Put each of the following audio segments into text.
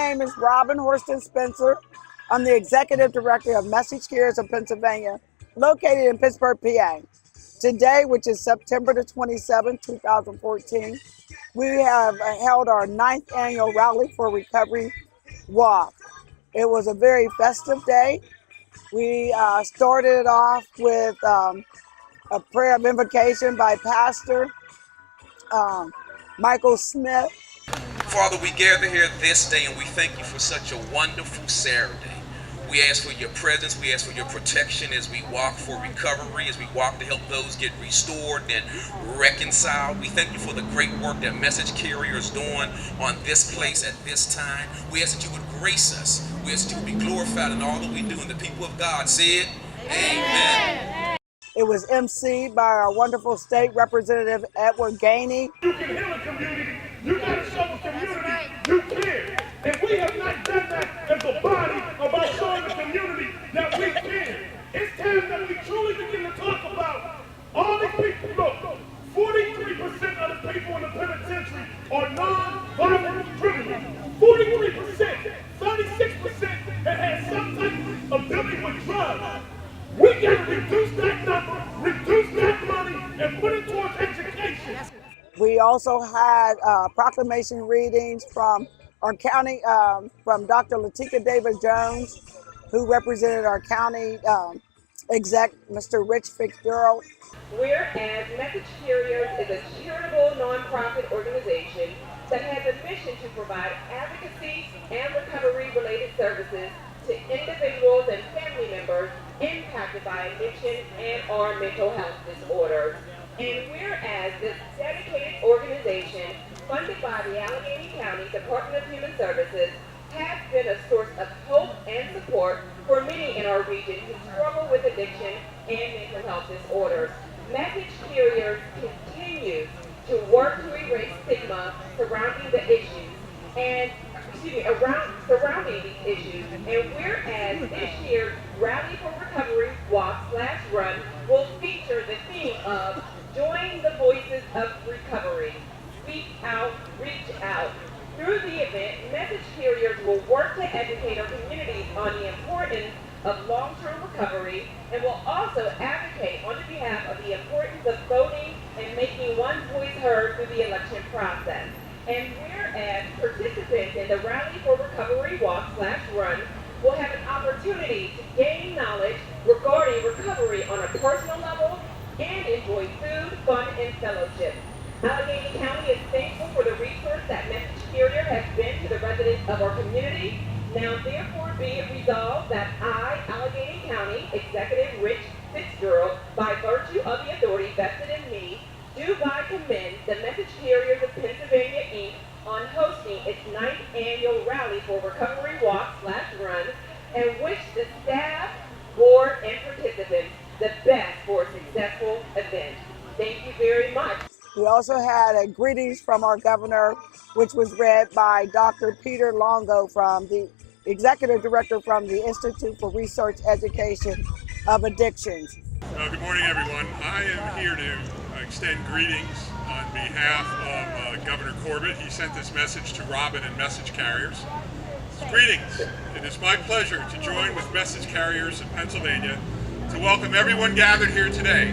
name is Robin Horston Spencer. I'm the Executive Director of Message Carriers of Pennsylvania, located in Pittsburgh, PA. Today, which is September the 27th, 2014, we have held our 9th annual Rally for Recovery walk. It was a very festive day. We started it off with a prayer of invocation by Pastor Michael Smith. Father, we gather here this day and we thank you for such a wonderful Saturday. We ask for your presence, we ask for your protection as we walk for recovery, as we walk to help those get restored and reconciled. We thank you for the great work that Message Carrier is doing on this place at this time. We ask that you would grace us. We ask that you would be glorified in all that we do, and the people of God said, Amen. It was emceed by our wonderful state representative, Edward Gainey. You can heal a community. You got to show the community you can. And we have not done that as a body about showing the community that we can. It's time that we truly begin to talk about all these people. Look, 43% of the people in the penitentiary are non-violent criminals. 43%, 36% that has some type of dealing with drugs. We got to reduce that number, reduce that money, and put it towards education. We also had proclamation readings from our county, from Dr. Latika Davis-Jones, who represented our county exec, Mr. Rich Fitzgerald. Whereas Message Carriers is a charitable nonprofit organization that has a mission to provide advocacy and recovery-related services to individuals and family members impacted by addiction and/or mental health disorders. And whereas this dedicated organization, funded by the Allegheny County Department of Human Services, has been a source of hope and support for many in our region who struggle with addiction and mental health disorders. Message Carriers continues to work to erase stigma surrounding the issues surrounding these issues. And whereas this year's Rally for Recovery Walk/Run will feature the theme of Join the Voices of Recovery. Speak out, reach out. Through the event, Message Carriers will work to educate our communities on the importance of long-term recovery and will also advocate on behalf of the importance of voting and making one's voice heard through the election process. And whereas participants in the Rally for Recovery Walk/Run will have an opportunity to gain knowledge regarding recovery on a personal level and enjoy food, fun, and fellowship. Allegheny County is thankful for the resource that Message Carrier has been to the residents of our community. Now therefore be it resolved that I, Allegheny County Executive Rich Fitzgerald, by virtue of the authority vested in me, do by commend the Message Carriers of Pennsylvania, Inc. on hosting its 9th annual Rally for Recovery Walk/Run and wish the staff, board, and participants the best for a successful event. Thank you very much. We also had a greetings from our governor, which was read by Dr. Peter Longo, from the Executive Director from the Institute for Research Education of Addictions. Good morning, everyone. I am here to extend greetings on behalf of Governor Corbett. He sent this message to Robin and Message Carriers. Greetings. It is my pleasure to join with Message Carriers of Pennsylvania to welcome everyone gathered here today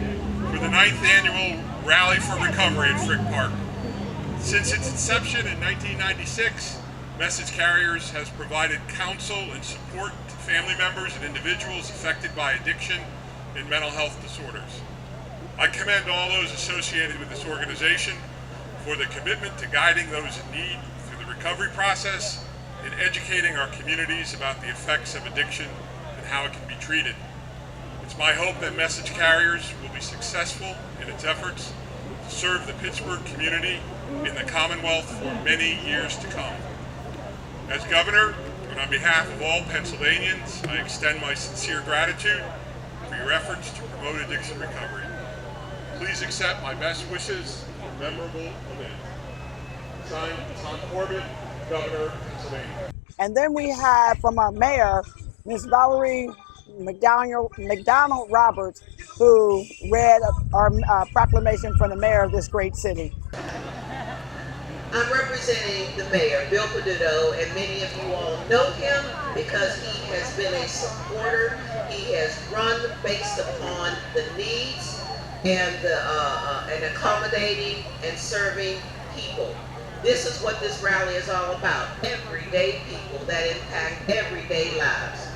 for the 9th annual Rally for Recovery at Frick Park. Since its inception in 1996, Message Carriers has provided counsel and support to family members and individuals affected by addiction and mental health disorders. I commend all those associated with this organization for the commitment to guiding those in need through the recovery process and educating our communities about the effects of addiction and how it can be treated. It's my hope that Message Carriers will be successful in its efforts to serve the Pittsburgh community in the Commonwealth for many years to come. As Governor, and on behalf of all Pennsylvanians, I extend my sincere gratitude for your efforts to promote addiction recovery. Please accept my best wishes for a memorable event. Signed, Tom Corbett, Governor of Pennsylvania. And then we had from our mayor, Ms. Valerie McDonald Roberts, who read our proclamation from the mayor of this great city. I'm representing the mayor, Bill Peduto, and many of you all know him because he has been a supporter. He has run based upon the needs and and accommodating and serving people. This is what this rally is all about. Everyday people that impact everyday lives.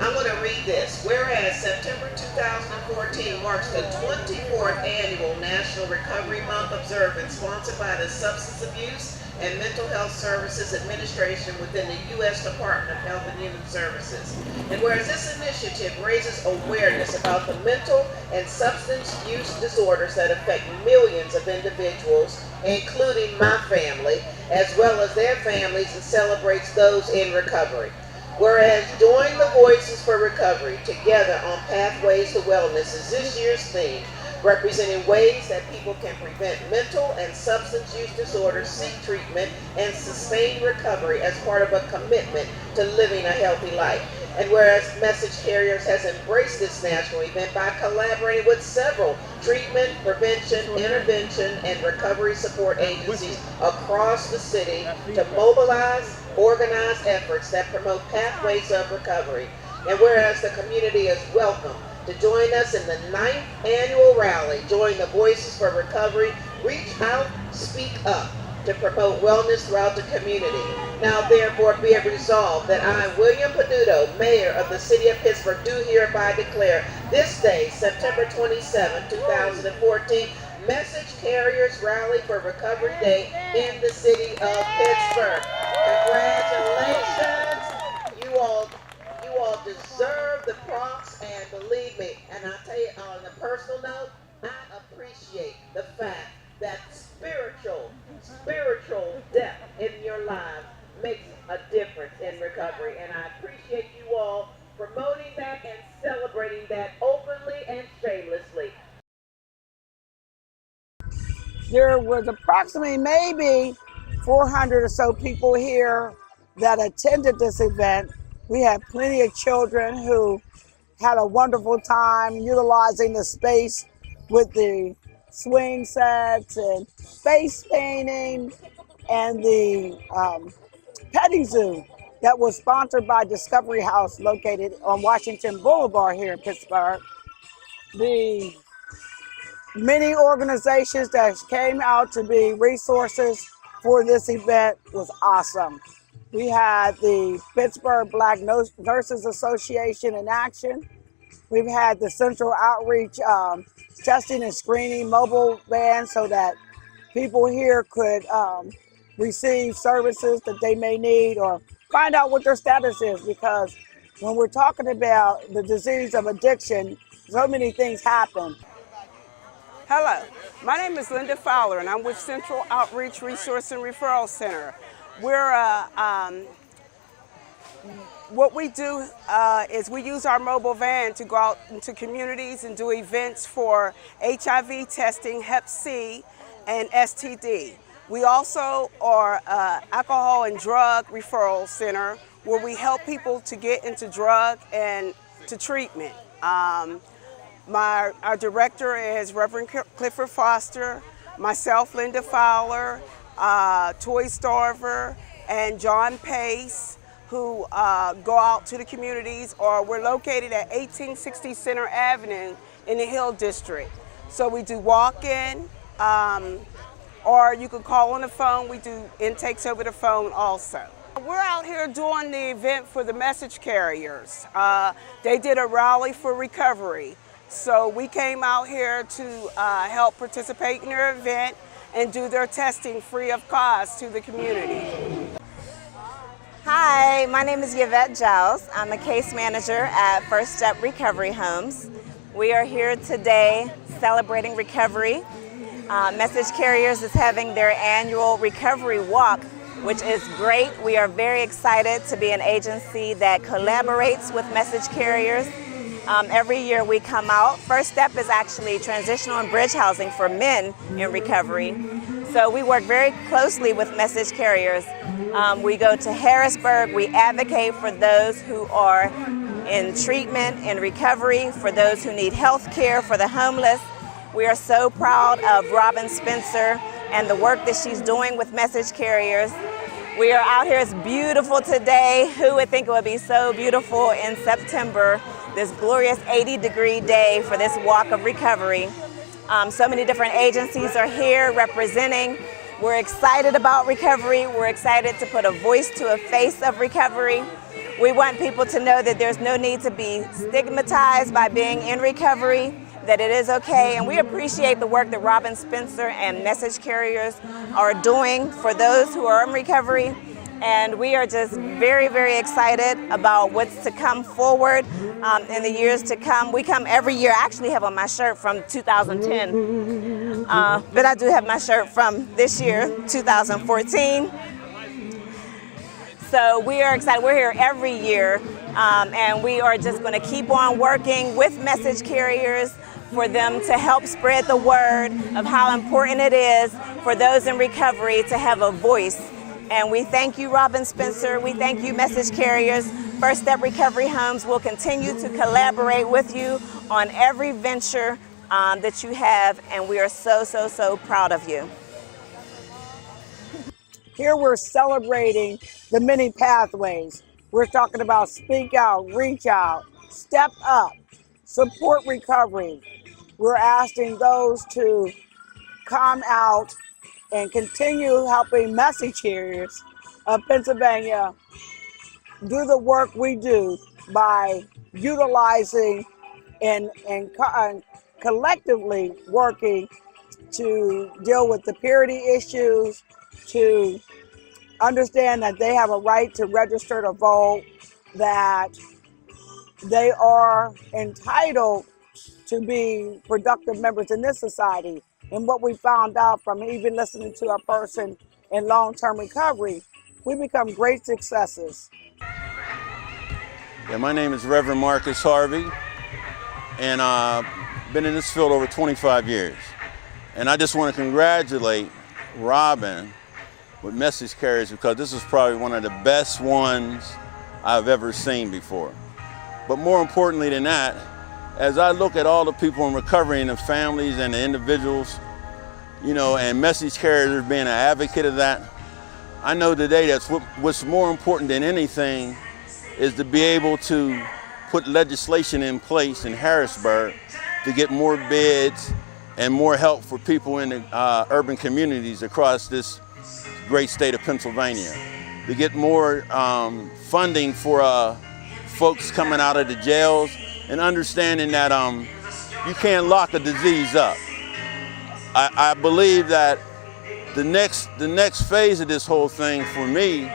I want to read this. Whereas September 2014 marks the 24th annual National Recovery Month observance sponsored by the Substance Abuse and Mental Health Services Administration within the U.S. Department of Health and Human Services. And whereas this initiative raises awareness about the mental and substance use disorders that affect millions of individuals, including my family, as well as their families, and celebrates those in recovery. Whereas Join the Voices for Recovery Together on Pathways to Wellness is this year's theme, representing ways that people can prevent mental and substance use disorders, seek treatment, and sustain recovery as part of a commitment to living a healthy life. And whereas Message Carriers has embraced this national event by collaborating with several treatment, prevention, intervention, and recovery support agencies across the city to mobilize, organize efforts that promote pathways of recovery. And whereas the community is welcome to join us in the 9th annual rally, Join the Voices for Recovery, reach out, speak up to promote wellness throughout the community. Now therefore be it resolved that I, William Peduto, Mayor of the City of Pittsburgh, do hereby declare this day, September 27, 2014, Message Carriers Rally for Recovery Day in the City of Pittsburgh. Congratulations! You all deserve the props, and believe me, and I'll tell you on a personal note, I appreciate the fact that spiritual depth in your lives makes a difference in recovery, and I appreciate you all promoting that and celebrating that openly and shamelessly. There was approximately maybe 400 or so people here that attended this event. We had plenty of children who had a wonderful time utilizing the space with the swing sets and face painting and the petting zoo that was sponsored by Discovery House located on Washington Boulevard here in Pittsburgh. The many organizations that came out to be resources for this event was awesome. We had the Pittsburgh Black Nurses Association in action. We've had the Central Outreach testing and screening mobile van so that people here could receive services that they may need or find out what their status is, because when we're talking about the disease of addiction, so many things happen. Hello, my name is Linda Fowler and I'm with Central Outreach Resource and Referral Center. What we do is we use our mobile van to go out into communities and do events for HIV testing, Hep C, and STD. We also are an alcohol and drug referral center where we help people to get into drug and to treatment. Our director is Reverend Clifford Foster, myself, Linda Fowler, Toy Starver, and John Pace, who go out to the communities, or we're located at 1860 Center Avenue in the Hill District. So we do walk-in, or you can call on the phone. We do intakes over the phone also. We're out here doing the event for the Message Carriers. They did a rally for recovery. So we came out here to help participate in their event and do their testing free of cost to the community. Hi, my name is Yvette Giles. I'm a case manager at First Step Recovery Homes. We are here today celebrating recovery. Message Carriers is having their annual recovery walk, which is great. We are very excited to be an agency that collaborates with Message Carriers. Every year we come out. First Step is actually transitional and bridge housing for men in recovery. So we work very closely with Message Carriers. We go to Harrisburg. We advocate for those who are in treatment, in recovery, for those who need health care, for the homeless. We are so proud of Robin Spencer and the work that she's doing with message carriers. We are out here, it's beautiful today. Who would think it would be so beautiful in September, this glorious 80-degree day for this walk of recovery. So many different agencies are here representing. We're excited about recovery. We're excited to put a voice to a face of recovery. We want people to know that there's no need to be stigmatized by being in recovery, that it is okay. And we appreciate the work that Robin Spencer and message carriers are doing for those who are in recovery. And we are just very, very excited about what's to come forward in the years to come. We come every year. I actually have on my shirt from 2010, but I do have my shirt from this year, 2014. So we are excited. We're here every year, and we are just going to keep on working with message carriers for them to help spread the word of how important it is for those in recovery to have a voice. And we thank you, Robin Spencer. We thank you, message carriers. First Step Recovery Homes will continue to collaborate with you on every venture that you have, and we are so, so, so proud of you. Here we're celebrating the many pathways. We're talking about speak out, reach out, step up, support recovery. We're asking those to come out and continue helping message carriers of Pennsylvania do the work we do by utilizing and collectively working to deal with the purity issues, to understand that they have a right to register to vote, that they are entitled to be productive members in this society. And what we found out from even listening to a person in long-term recovery, we become great successes. Yeah, my name is Reverend Marcus Harvey, and I've been in this field over 25 years. And I just want to congratulate Robin with message carriers, because this is probably one of the best ones I've ever seen before. But more importantly than that, as I look at all the people in recovery and the families and the individuals, you know, and message carriers being an advocate of that, I know today that's what's more important than anything is to be able to put legislation in place in Harrisburg to get more beds and more help for people in the urban communities across this great state of Pennsylvania, to get more funding for folks coming out of the jails, and understanding that you can't lock a disease up. I believe that the next phase of this whole thing for me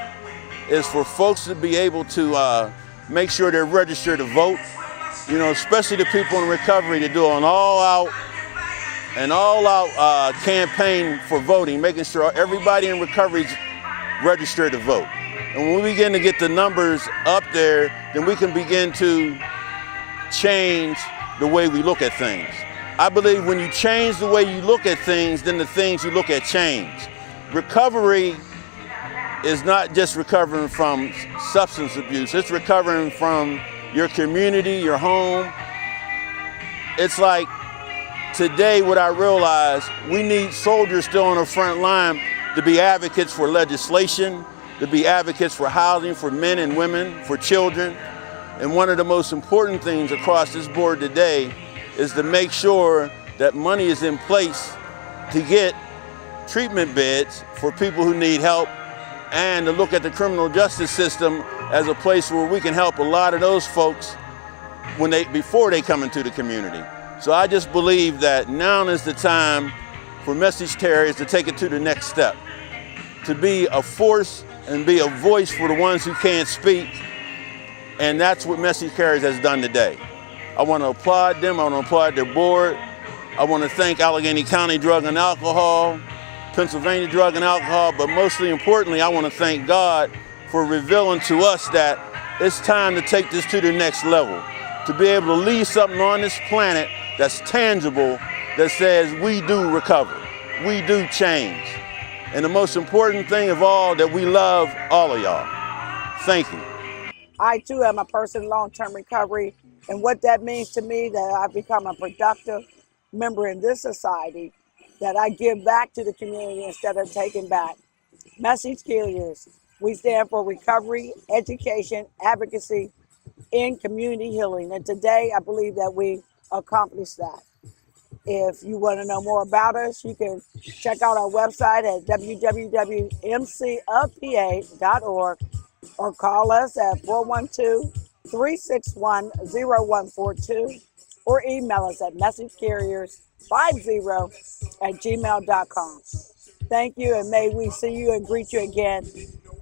is for folks to be able to make sure they're registered to vote, you know, especially the people in recovery, to do an all-out campaign for voting, making sure everybody in recovery is registered to vote. And when we begin to get the numbers up there, then we can begin to change the way we look at things. I believe when you change the way you look at things, then the things you look at change. Recovery is not just recovering from substance abuse, it's recovering from your community, your home. It's like today what I realize, we need soldiers still on the front line to be advocates for legislation, to be advocates for housing for men and women, for children. And one of the most important things across this board today is to make sure that money is in place to get treatment beds for people who need help, and to look at the criminal justice system as a place where we can help a lot of those folks before they come into the community. So I just believe that now is the time for message carriers to take it to the next step, to be a force and be a voice for the ones who can't speak. And that's what message carriers has done today. I want to applaud them. I want to applaud their board. I want to thank Allegheny County Drug and Alcohol, Pennsylvania Drug and Alcohol, but mostly importantly, I want to thank God for revealing to us that it's time to take this to the next level, to be able to leave something on this planet that's tangible, that says we do recover, we do change. And the most important thing of all, that we love all of y'all. Thank you. I too am a person in long-term recovery, and what that means to me, that I've become a productive member in this society, that I give back to the community instead of taking back. Message Carriers, we stand for recovery, education, advocacy, and community healing. And today, I believe that we accomplished that. If you want to know more about us, you can check out our website at www.mcofpa.org or call us at 412-361-0142 or email us at messagecarriers50@gmail.com. Thank you, and may we see you and greet you again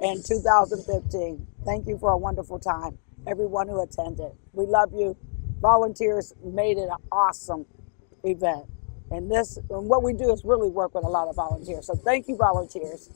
in 2015. Thank you for a wonderful time, everyone who attended. We love you. Volunteers made it an awesome event. And what we do is really work with a lot of volunteers. So thank you, volunteers.